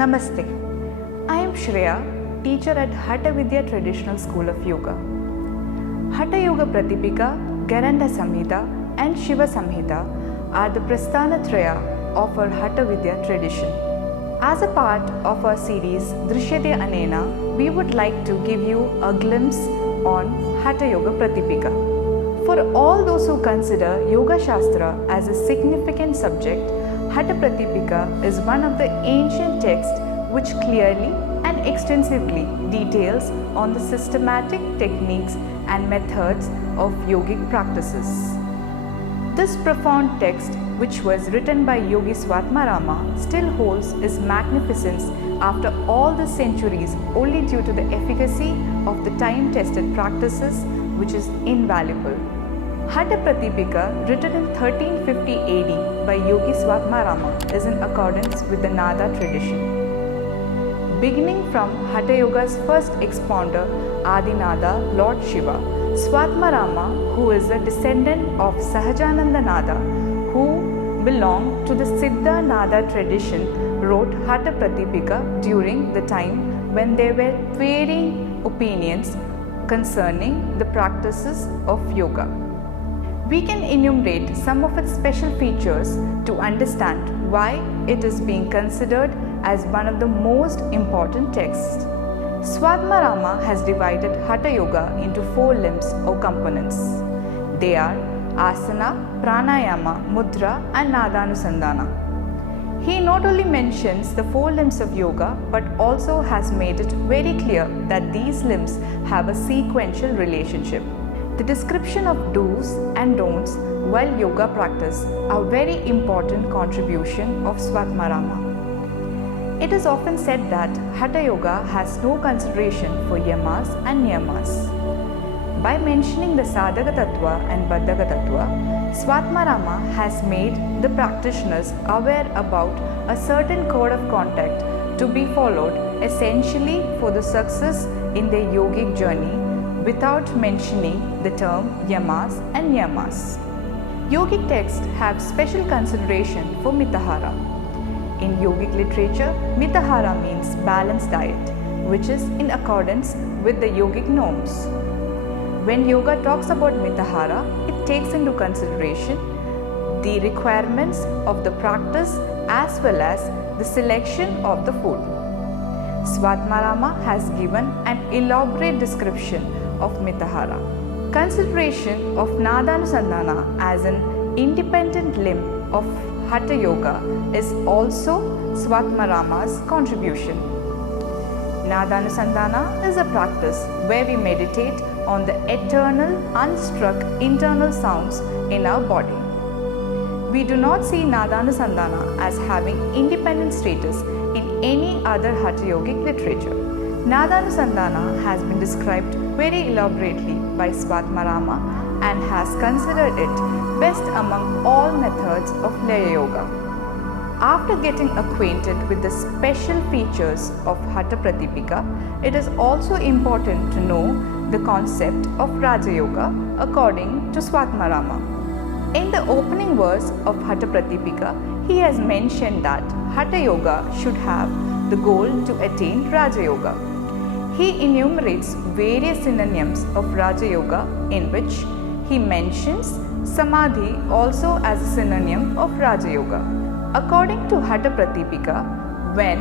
Namaste. I am Shreya, teacher at Hatha Vidya Traditional School of Yoga. Hatha Yoga Pradipika, Garanda Samhita and Shiva Samhita are the Prasthanatraya of our Hatha Vidya tradition. As a part of our series Drishyate Anena, we would like to give you a glimpse on Hatha Yoga Pradipika. For all those who consider Yoga Shastra as a significant subject, Hatha Pradipika is one of the ancient texts which clearly and extensively details on the systematic techniques and methods of yogic practices. This profound text, which was written by Yogi Swatmarama, still holds its magnificence after all the centuries only due to the efficacy of the time-tested practices, which is invaluable. Hatha Pradipika, written in 1350 AD by Yogi Swatmarama, is in accordance with the Nada tradition. Beginning from Hatha Yoga's first expounder, Adinada, Lord Shiva, Swatmarama, who is a descendant of Sahajananda Nada, who belonged to the Siddha Nada tradition, wrote Hatha Pradipika during the time when there were varying opinions concerning the practices of yoga. We can enumerate some of its special features to understand why it is being considered as one of the most important texts. Swatmarama has divided Hatha Yoga into 4 limbs or components. They are Asana, Pranayama, Mudra and Nadanusandana. He not only mentions the 4 limbs of yoga but also has made it very clear that these limbs have a sequential relationship. The description of do's and don'ts while yoga practice are very important contribution of Swatmarama. It is often said that Hatha Yoga has no consideration for yamas and niyamas. By mentioning the Sadhaka Tattva and Baddhaka Tattva, Swatmarama has made the practitioners aware about a certain code of conduct to be followed essentially for the success in their yogic journey without mentioning the term yamas and niyamas. Yogic texts have special consideration for mitahara. In yogic literature, mitahara means balanced diet, which is in accordance with the yogic norms. When yoga talks about mitahara, it takes into consideration the requirements of the practice as well as the selection of the food. Swatmarama has given an elaborate description of mitahara. Consideration of Nadanusandana as an independent limb of Hatha Yoga is also Swatmarama's contribution. Nadanusandana is a practice where we meditate on the eternal, unstruck internal sounds in our body. We do not see Nadanusandana as having independent status in any other Hatha Yogic literature. Nadanusandana has been described very elaborately by Swatmarama and has considered it best among all methods of Laya Yoga. After getting acquainted with the special features of Hatha Pradipika, it is also important to know the concept of Raja Yoga according to Swatmarama. In the opening verse of Hatha Pradipika, he has mentioned that Hatha Yoga should have the goal to attain Raja Yoga. He enumerates various synonyms of Raja Yoga in which he mentions Samadhi also as a synonym of Raja Yoga. According to Hatha Pradipika, when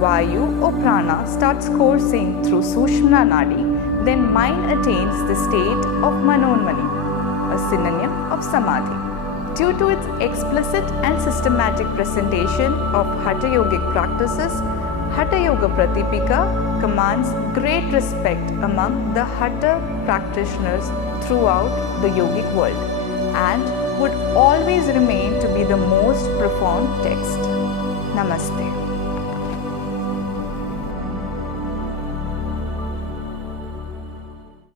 Vayu or Prana starts coursing through Sushmna Nadi, then mind attains the state of Manonmani, a synonym of Samadhi. Due to its explicit and systematic presentation of Hatha Yogic practices, Hatha Yoga Pradipika commands great respect among the Hatha practitioners throughout the yogic world and would always remain to be the most profound text. Namaste.